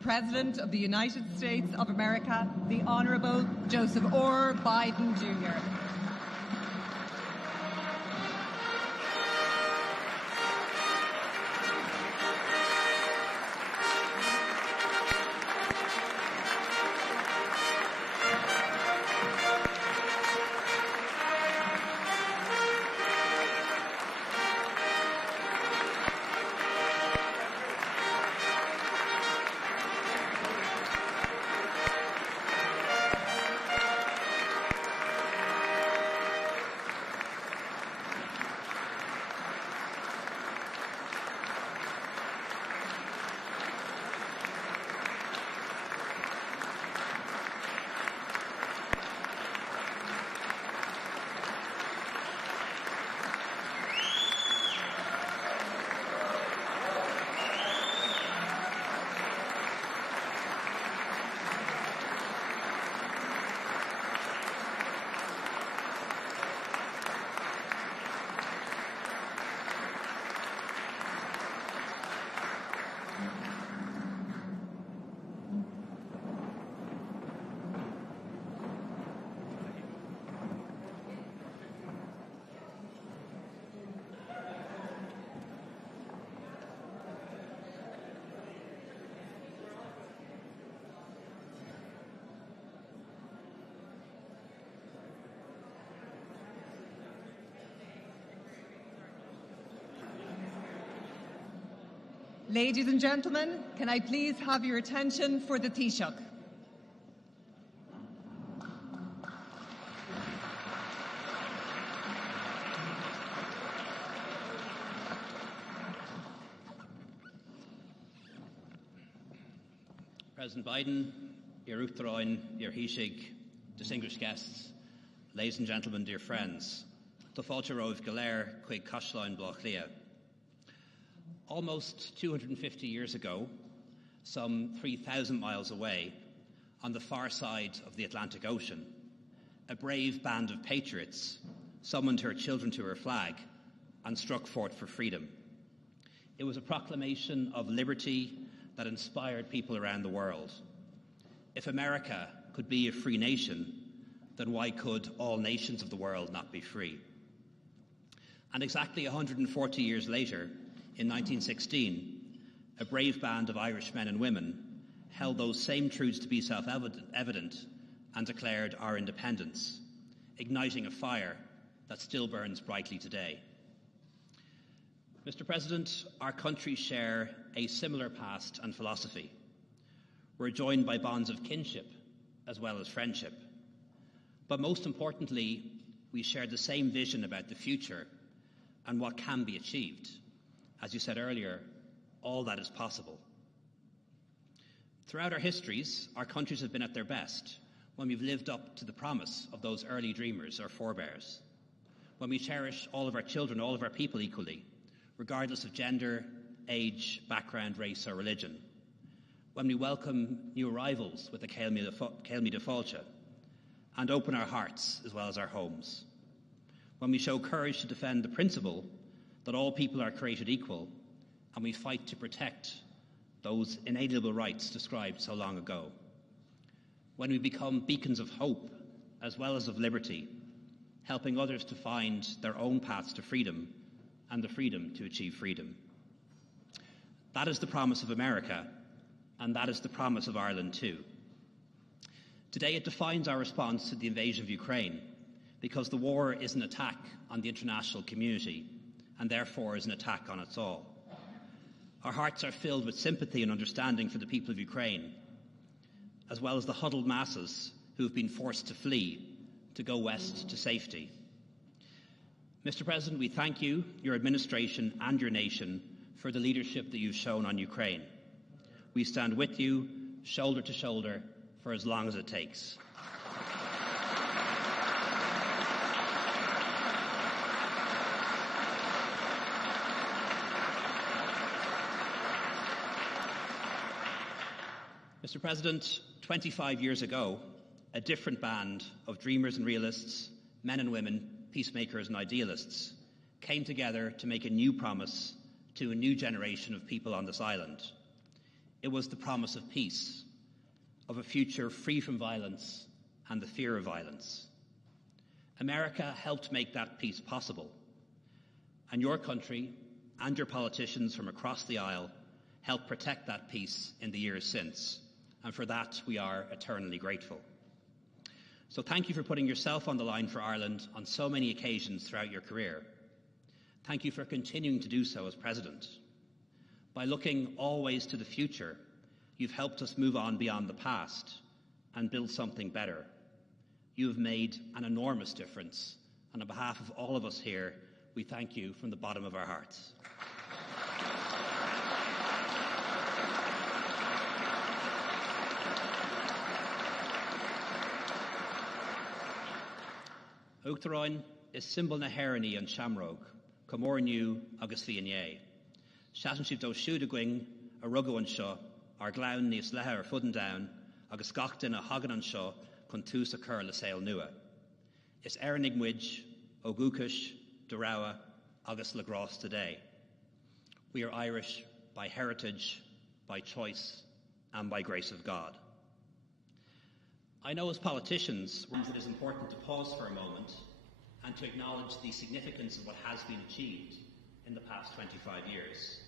President of the United States of America, the Honourable Joseph R. Biden Jr. Ladies and gentlemen, can I please have your attention for the Taoiseach? President Biden, Your Uachtaráin, Your Taoiseach, distinguished guests, ladies and gentlemen, dear friends, Tá fáilte romh go léir chuig Caisleáin Blach Lia. Almost 250 years ago, some 3,000 miles away, on the far side of the Atlantic Ocean, a brave band of patriots summoned her children to her flag and struck forth for freedom. It was a proclamation of liberty that inspired people around the world. If America could be a free nation, then why could all nations of the world not be free? And exactly 140 years later, in 1916, a brave band of Irish men and women held those same truths to be self-evident and declared our independence, igniting a fire that still burns brightly today. Mr. President, our countries share a similar past and philosophy. We're joined by bonds of kinship as well as friendship. But most importantly, we share the same vision about the future and what can be achieved. As you said earlier, all that is possible. Throughout our histories, our countries have been at their best when we've lived up to the promise of those early dreamers, our forebears. When we cherish all of our children, all of our people equally, regardless of gender, age, background, race or religion. When we welcome new arrivals with the Céilmí de Fáilte and open our hearts as well as our homes. When we show courage to defend the principle that all people are created equal, and we fight to protect those inalienable rights described so long ago. When we become beacons of hope as well as of liberty, helping others to find their own paths to freedom and the freedom to achieve freedom. That is the promise of America, and that is the promise of Ireland too. Today it defines our response to the invasion of Ukraine, because the war is an attack on the international community and therefore is an attack on us all. Our hearts are filled with sympathy and understanding for the people of Ukraine, as well as the huddled masses who have been forced to flee to go west to safety. Mr. President, we thank you, your administration and your nation for the leadership that you've shown on Ukraine. We stand with you, shoulder to shoulder, for as long as it takes. Mr. President, 25 years ago, a different band of dreamers and realists, men and women, peacemakers and idealists, came together to make a new promise to a new generation of people on this island. It was the promise of peace, of a future free from violence and the fear of violence. America helped make that peace possible, and your country and your politicians from across the aisle helped protect that peace in the years since, and for that we are eternally grateful. So thank you for putting yourself on the line for Ireland on so many occasions throughout your career. Thank you for continuing to do so as President. By looking always to the future, you've helped us move on beyond the past and build something better. You have made an enormous difference, and on behalf of all of us here, we thank you from the bottom of our hearts. Uachtaráin is symbol na heraní an Shamrogue, Comórniu agus Fianné. Seasan sibh dó siúd a going a rugó an seo, ar glann níos lethe ar fud an down, agus gach duine a hagan an seo chun tús a chur le saol nua. Is airnig muid, ó gúcais, de rawa, agus le grás today. We are Irish by heritage, by choice, and by grace of God. I know as politicians it is important to pause for a moment and to acknowledge the significance of what has been achieved in the past 25 years.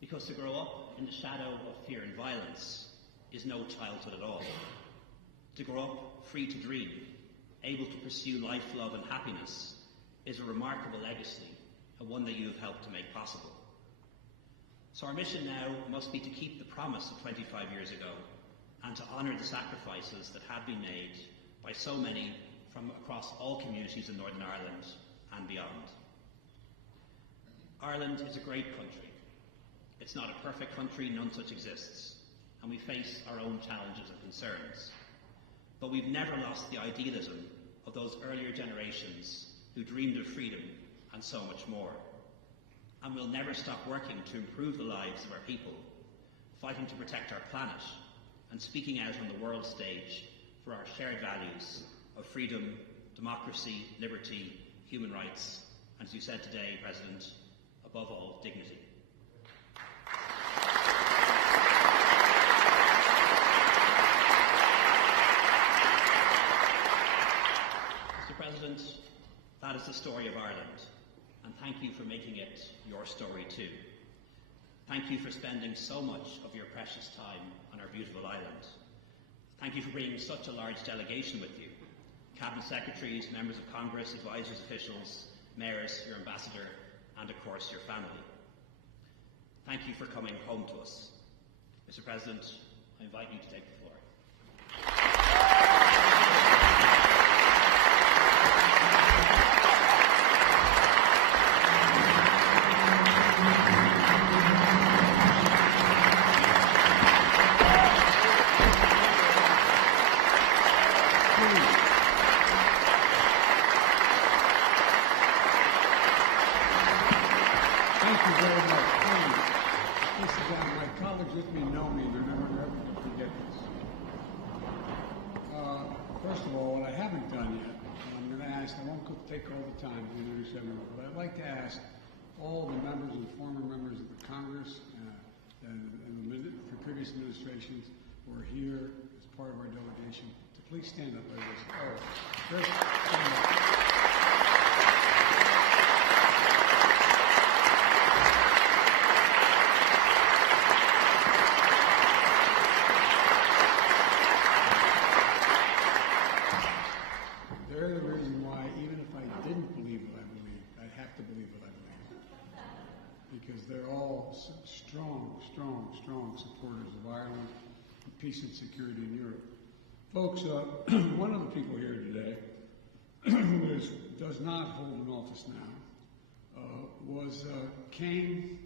Because to grow up in the shadow of fear and violence is no childhood at all. To grow up free to dream, able to pursue life, love and happiness is a remarkable legacy, and one that you have helped to make possible. So our mission now must be to keep the promise of 25 years ago and to honour the sacrifices that have been made by so many from across all communities in Northern Ireland and beyond. Ireland is a great country. It's not a perfect country, none such exists, and we face our own challenges and concerns. But we've never lost the idealism of those earlier generations who dreamed of freedom and so much more. And we'll never stop working to improve the lives of our people, fighting to protect our planet, and speaking out on the world stage for our shared values of freedom, democracy, liberty, human rights, and as you said today, President, above all, dignity. Mr. President, that is the story of Ireland, and thank you for making it your story too. Thank you for spending so much of your precious time on our beautiful island. Thank you for bringing such a large delegation with you. Cabinet Secretaries, Members of Congress, advisors, officials, mayors, your ambassador, and of course your family. Thank you for coming home to us. Mr. President, I invite you to take the floor. Thank you very much. Please sit down. My colleagues with me know me. They're never going to forget this. First of all, what I haven't done yet, I'm going to ask, I won't take all the time to introduce everyone, but I'd like to ask all the members and former members of the Congress and the previous administrations who are here as part of our delegation to please stand up. Chris, stand up. They're the reason why, even if I didn't believe what I believe, I have to believe what I believe. Because they're all strong supporters of Ireland, peace and security in Europe. Folks, one of the people here today who does not hold an office now came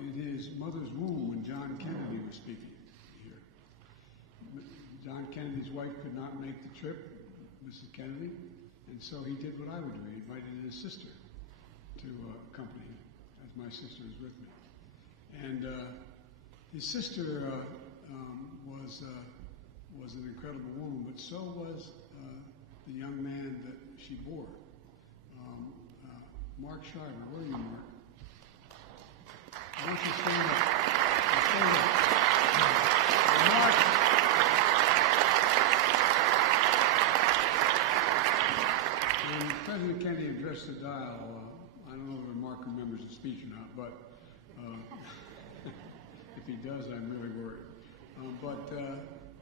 in his mother's womb when John Kennedy was speaking here. John Kennedy's wife could not make the trip, Mrs. Kennedy, and so he did what I would do. He invited his sister to accompany him, as my sister is with me. And his sister was an incredible woman, but so was the young man that she bore. Mark Sharma, where are you, Mark? I want you to stand up. Stand up.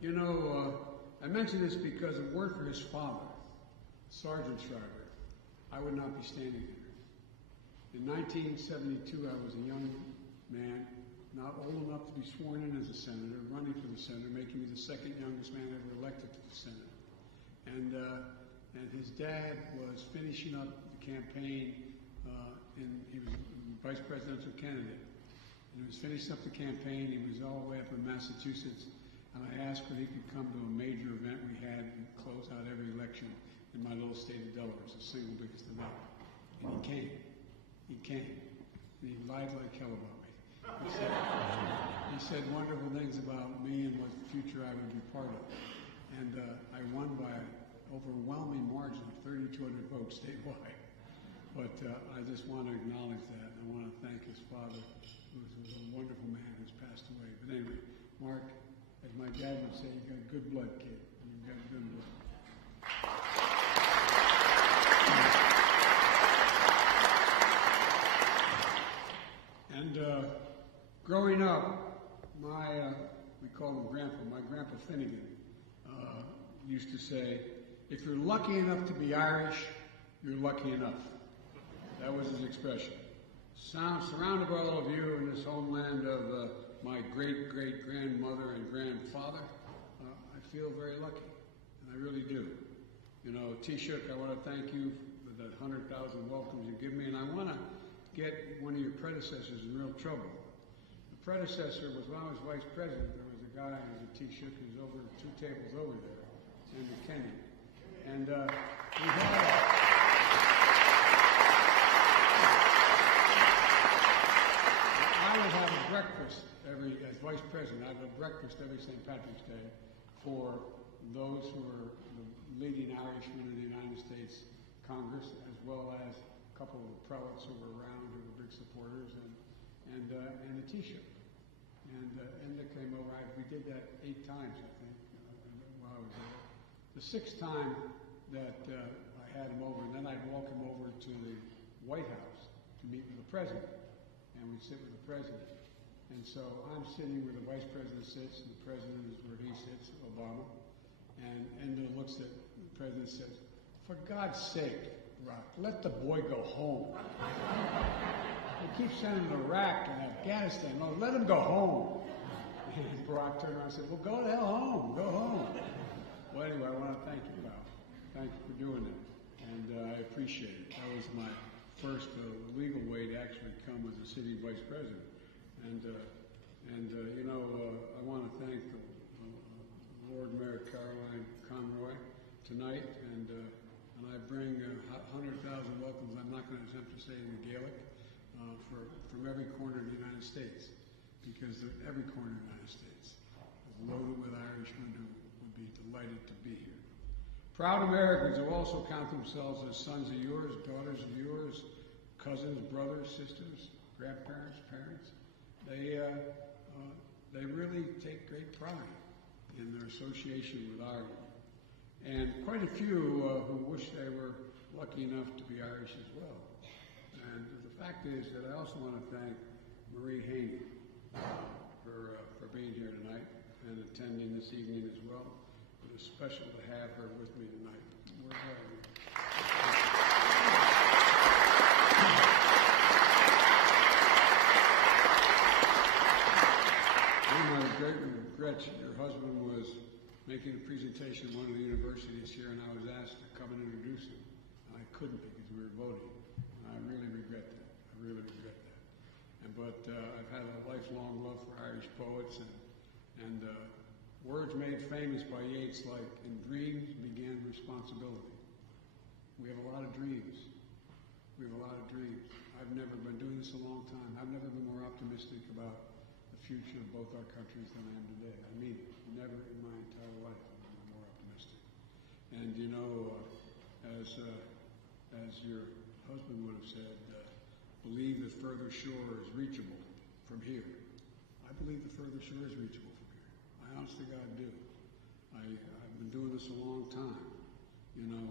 You know, I mention this because if it weren't for his father, Sergeant Shriver, I would not be standing here. In 1972, I was a young man, not old enough to be sworn in as a senator, running for the Senate, making me the second youngest man ever elected to the Senate. And his dad was finishing up the campaign, and he was vice presidential candidate. And he was finishing up the campaign. He was all the way up in Massachusetts. And I asked if he could come to a major event we had and close out every election in my little state of Delaware. It's the single biggest event. And he came. He came. And he lied like hell about me. He said wonderful things about me and what future I would be part of. And I won by an overwhelming margin of 3,200 votes statewide. But I just want to acknowledge that. And I want to thank his father, who was a wonderful man who's passed away. But anyway, Mark, as my dad would say, you got good blood, kid. You've got good blood. And growing up, we call him Grandpa, my Grandpa Finnegan used to say, if you're lucky enough to be Irish, you're lucky enough. That was his expression. Surrounded by all of you in this homeland of my great-great-grandmother and grandfather, I feel very lucky, and I really do. You know, Taoiseach, I want to thank you for the 100,000 welcomes you give me, and I want to get one of your predecessors in real trouble. The predecessor was when I was vice president. There was a guy who was a Taoiseach who's over 2 tables over there, Senator Kenny, and we had. I would have a breakfast as vice president, I would have breakfast every St. Patrick's Day for those who are the leading Irishmen in the United States Congress, as well as a couple of the prelates who were around who were big supporters, and the Taoiseach. And they came over. We did that 8 times, I think, while I was there. The 6th time that I had him over, and then I'd walk him over to the White House to meet with the president. And we'd sit with the president. And so I'm sitting where the vice president sits, and the president is where he sits, Obama. And Endo looks at the president and says, for God's sake, Rock, let the boy go home. They keep sending him to Iraq and Afghanistan. No, let him go home. And Barack turned around and said, well, go the hell home. Go home. Well, anyway, I want to thank you, pal. Thank you for doing it. And I appreciate it. That was my first legal way to actually come as a city vice president. And you know, I want to thank Lord Mayor Caroline Conroy tonight, and I bring 100,000 welcomes. I'm not going to attempt to say in the Gaelic from every corner of the United States, because every corner of the United States is loaded with Irishmen who would be delighted to be here. Proud Americans who also count themselves as sons of yours, daughters of yours, cousins, brothers, sisters, grandparents, parents. They really take great pride in their association with Ireland. And quite a few who wish they were lucky enough to be Irish as well. And the fact is that I also want to thank Marie Haney for being here tonight and attending this evening as well. It is special to have her with me tonight. We're having one of my great regrets, your husband was making a presentation at one of the universities here, and I was asked to come and introduce him. And I couldn't because we were voting. And I really regret that. I really regret that. But I've had a lifelong love for Irish poets, and words made famous by Yeats like, in dreams began responsibility. We have a lot of dreams. We have a lot of dreams. I've never been doing this a long time. I've never been more optimistic about the future of both our countries than I am today. I mean it. Never in my entire life have I been more optimistic. And you know, as your husband would have said, believe the further shore is reachable from here. I believe the further shore is reachable from here. I honest to God do. I've been doing this a long time. You know,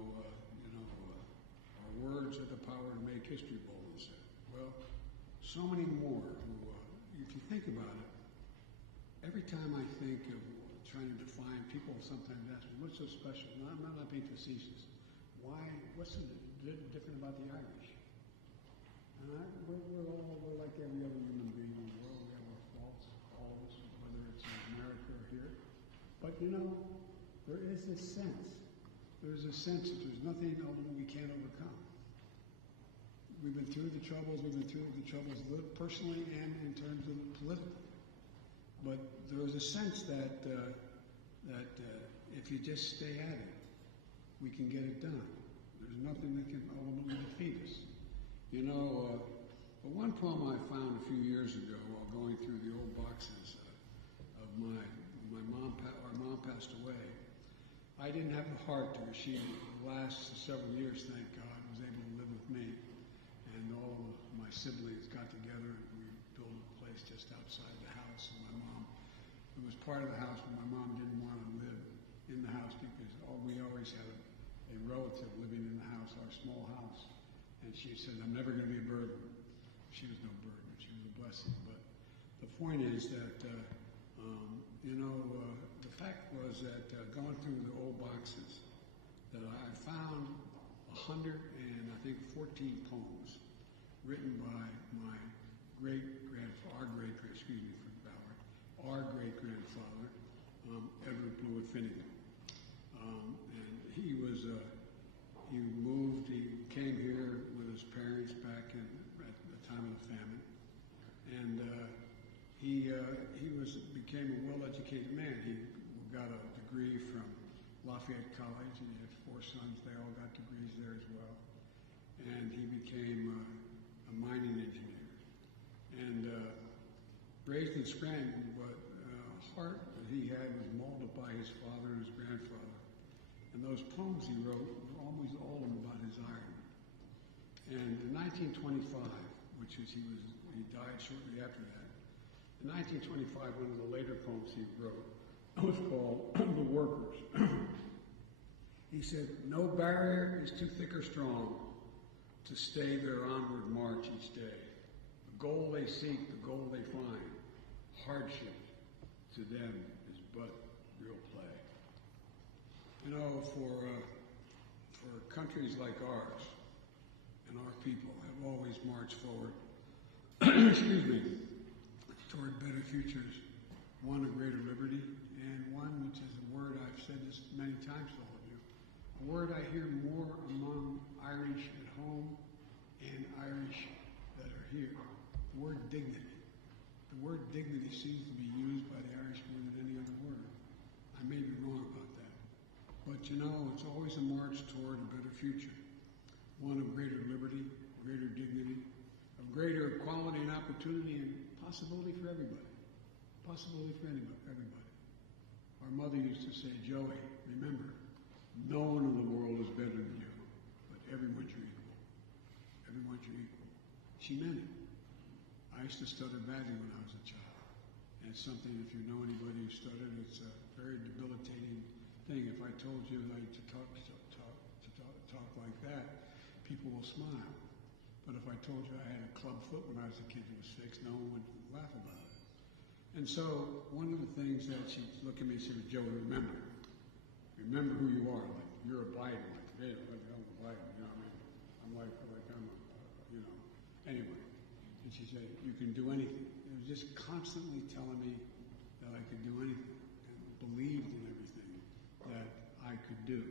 our words have the power to make history, Bolden said. Well, so many more who, if you think about it, every time I think of trying to define. People sometimes ask me, what's so special? No, I'm not being facetious. Why? What's so different about the Irish? And we're like every other human being in the world. We have our faults, all of us, whether it's in America or here. But you know, there is this sense. There's a sense that there's nothing ultimately we can't overcome. We've been through the troubles. We've been through the troubles personally and in terms of politically. But there is a sense that if you just stay at it, we can get it done. There's nothing that can ultimately defeat us. You know, the one poem I found a few years ago while going through the old boxes of my mom. Our mom passed away. I didn't have the heart to. She, the last several years, thank God, was able to live with me. And all of my siblings got together and we built a place just outside the house. And my mom, it was part of the house, but my mom didn't want to live in the house because we always had a relative living in the house, our small house. And she said, I'm never going to be a burden. She was no burden. She was a blessing. But the point is that, the fact was that going through the old boxes, that I found 114 poems written by my our great-grandfather, Edward Blewett Finnegan. And he came here with his parents back at the time of the famine. And he became a well-educated man. He got a degree from Lafayette College, and he had 4 sons. They all got degrees there as well. And he became a mining engineer. And raised in Scranton, but heart that he had was molded by his father and his grandfather. And those poems he wrote were almost all of them about his Ireland. And in 1925, which is he died shortly after that. In 1925, one of the later poems he wrote was called The Workers. He said, no barrier is too thick or strong to stay their onward march each day. The goal they seek, the goal they find, hardship to them is but real play. You know, for countries like ours, and our people have always marched forward, excuse me, toward better futures, one of greater liberty, and one which is a word I've said this many times to all of you, a word I hear more among Irish at home and Irish that are here, the word dignity. The word dignity seems to be used by the Irish more than any other word. I may be wrong about that. But you know, it's always a march toward a better future. One of greater liberty, greater dignity, of greater equality and opportunity and possibility for everybody. Possibility for everybody. Our mother used to say, Joey, remember, no one in the world is better than you, but everyone's your equal. Everyone's your equal. She meant it. I used to stutter badly when I was a child. And it's something, if you know anybody who stuttered, it's a very debilitating thing. If I told you like to talk like that, people will smile. But if I told you I had a club foot when I was a kid that was fixed, no one would laugh about it. And so one of the things that she'd look at me and say, Joey, remember who you are. Like, you're a Biden. Like, hey, I'm a Biden. You know what I mean? I'm like I'm a, anyway. And she said, you can do anything. It was just constantly telling me that I could do anything and believed in everything that I could do.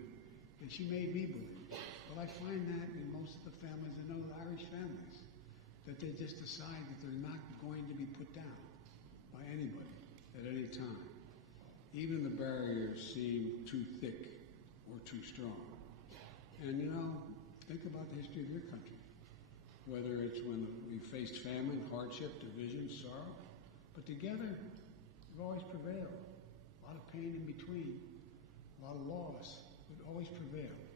And she made me believe. But I find that in most of the families, I know the Irish families, that they just decide that they're not going to be put down by anybody at any time. Even the barriers seem too thick or too strong. And you know, think about the history of your country. Whether it's when we faced famine, hardship, division, sorrow, but together we've always prevailed. A lot of pain in between, a lot of loss, but always prevailed.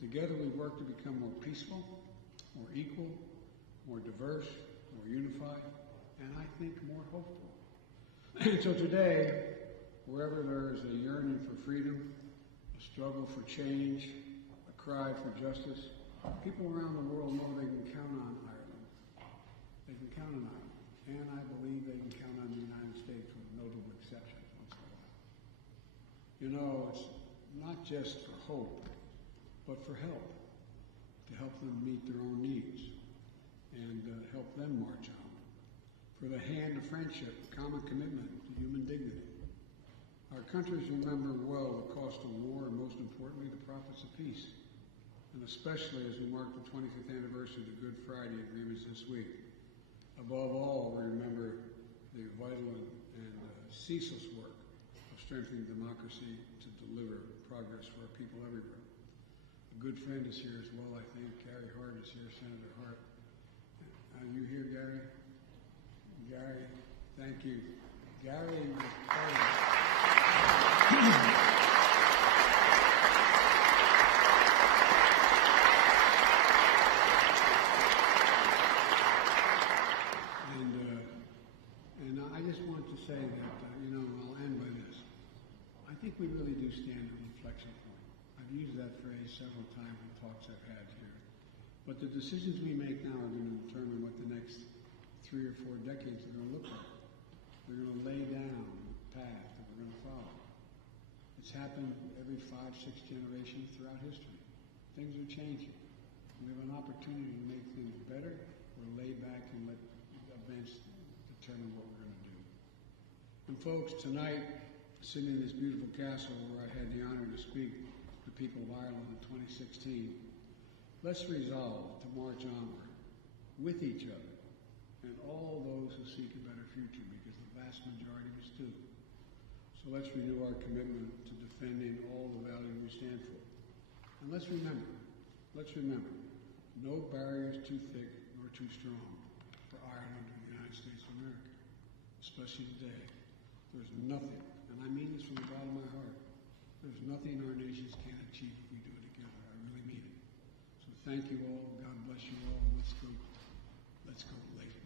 Together we work to become more peaceful, more equal, more diverse, more unified, and I think more hopeful. And so today, wherever there is a yearning for freedom, a struggle for change, a cry for justice, people around the world know they can count on Ireland. They can count on Ireland. And I believe they can count on the United States with notable exceptions once in a while. You know, it's not just for hope, but for help, to help them meet their own needs and help them march on. For the hand of friendship, common commitment to human dignity. Our countries remember well the cost of war and, most importantly, the profits of peace. And especially as we mark the 25th anniversary of the Good Friday agreements this week. Above all, we remember the vital and ceaseless work of strengthening democracy to deliver progress for our people everywhere. A good friend is here as well, I think. Gary Hart is here, Senator Hart. Are you here, Gary? Gary, thank you. Gary was part of and I just want to say that, I'll end by this. I think we really do stand at an inflection point. I've used that phrase several times in talks I've had here. But the decisions we make now are going to determine what the next 3 or 4 decades are going to look like. We're going to lay down the path that we're going to follow. It's happened every 5, 6 generations throughout history. Things are changing. We have an opportunity to make things better or lay back and let events determine what we're going to do. And folks, tonight, sitting in this beautiful castle where I had the honor to speak to the people of Ireland in 2016, let's resolve to march onward with each other and all those who seek a better future, because the vast majority of us do. So let's renew our commitment to defending all the values we stand for. And let's remember, no barrier is too thick nor too strong for Ireland or the United States of America, especially today. There's nothing, and I mean this from the bottom of my heart, there's nothing our nations can't achieve if we do it together. I really mean it. So thank you all. God bless you all. Let's go late.